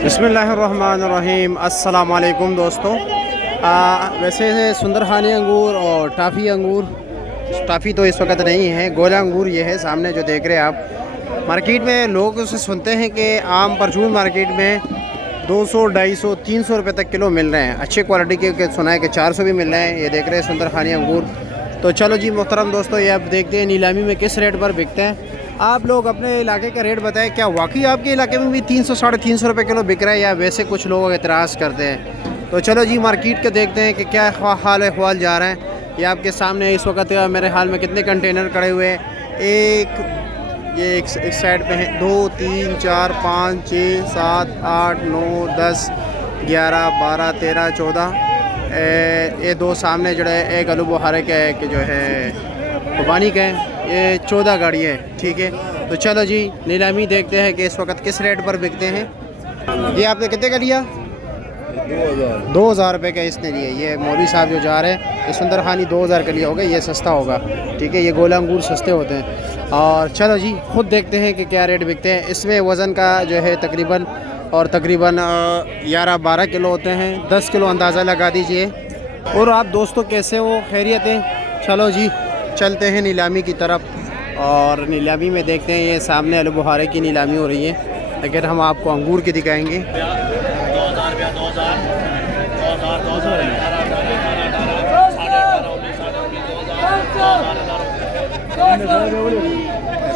बिस्मिल्लाहिर्रहमानिर्रहीम। अस्सलाम वालेकुम दोस्तों। वैसे सुंदरहानी अंगूर और टाफ़ी अंगूर, टाफ़ी तो इस वक्त नहीं है, गोला अंगूर ये है सामने जो देख रहे हैं आप। मार्केट में लोग उसे सुनते हैं कि आम परचून मार्केट में 200, 250, 300 रुपये तक किलो मिल रहे हैं। अच्छी क्वालिटी के सुना है कि 400 भी मिल रहे हैं। ये देख रहे हैं सुंदरहानी अंगूर। तो चलो जी मोहतरम दोस्तों, ये अब देखते हैं नीलामी में किस रेट पर बिकते हैं। आप लोग अपने इलाके का रेट बताएं, क्या वाकई आपके इलाके में भी 300, 350 रुपये किलो बिक रहा है या वैसे कुछ लोग एतराज़ करते हैं। तो चलो जी मार्केट के देखते हैं कि क्या हाल अहवाल जा रहा है। ये आपके सामने इस वक्त मेरे हाल में कितने कंटेनर खड़े हुए हैं। एक साइड पे है, 2, 3, 4, 5, 6, 7, 8, 9, 10, 11, 12, 13, 14। ये दो सामने जो है, एक आलू बुहारे का है कि जो है खुबानी का है। ये 14 गाड़ी है, ठीक है। तो चलो जी नीलामी देखते हैं कि इस वक्त किस रेट पर बिकते हैं। ये आपने कितने का लिया? 2000 रुपये का इसने लिए। ये मौलवी साहब जो जा रहे हैं, ये सुंदरहानी 2000 का लिया होगा। ये सस्ता होगा, ठीक है। ये गोला अंगूर सस्ते होते हैं। और चलो जी खुद देखते हैं कि क्या रेट बिकते हैं। इसमें वज़न का जो है तकरीबन 11-12 किलो होते हैं। 10 किलो अंदाज़ा लगा दीजिए। और आप दोस्तों कैसे हो, खैरियत हैं? चलो जी चलते हैं नीलामी की तरफ और नीलामी में देखते हैं। ये सामने आलू बुहारे की नीलामी हो रही है, लेकिन हम आपको अंगूर की दिखाएंगे।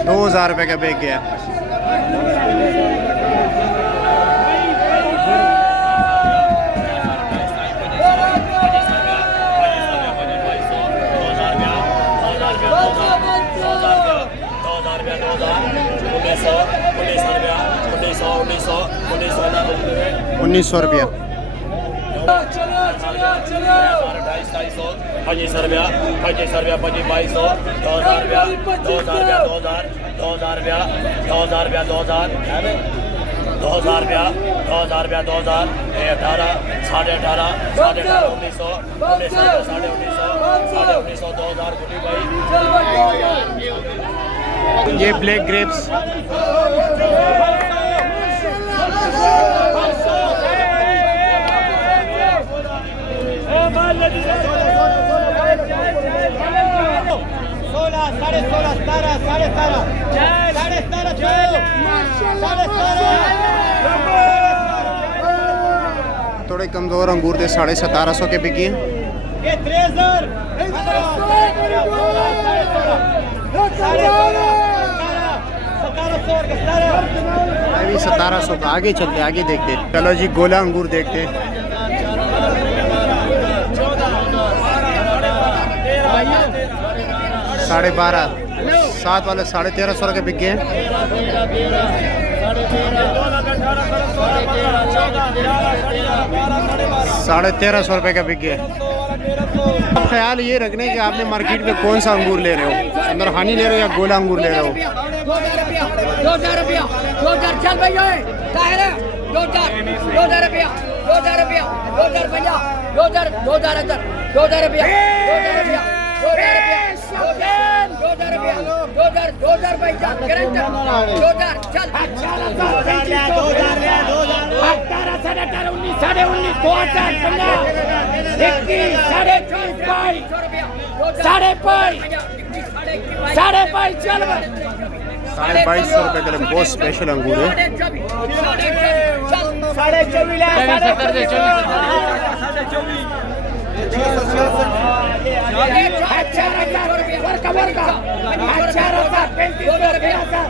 2000 रुपये का बिक गया। उन्नीस सौ रुपया। 2500 रुपया, 2200, 2000 रुपया, 2000 रुपया, 2000, 2000 रुपया, 2000 रुपया, 2000, 2000 रुपया, 2000 रुपया, 2000, 18, 18.5, 18.5, 1900, 1900, 1900, 2000 भाई। ये ब्लैक ग्रेप्स थोड़े कमज़ोर अंगूर थे, 1750 के बिकी हैं। अभी 1700 का। आगे चलते, आगे देखते। चलो जी गोला अंगूर देखते हैं। 12.5, 7 वाले 1350 के बिक गए हैं। 1350 रुपये का बिक गया। ख्याल ये रखने कि आपने मार्केट में कौन सा अंगूर ले रहे हो, सुंदरहानी ले रहे हो या गोला अंगूर ले रहे हो। 2000 रुपया, 2000 चल भैया, 2000, 2000 रुपया, 2000 रुपया, 2000 भैया, 2000, 2000 रुपया, 2000 रुपया, 2000 रुपया, 2000 भैया, 2000 चल। 18, 18, 19, 19, 2000, 21, 24, 22.5 चल। 2250 रुपये के लिए बहुत स्पेशल अंगूर है। 24,000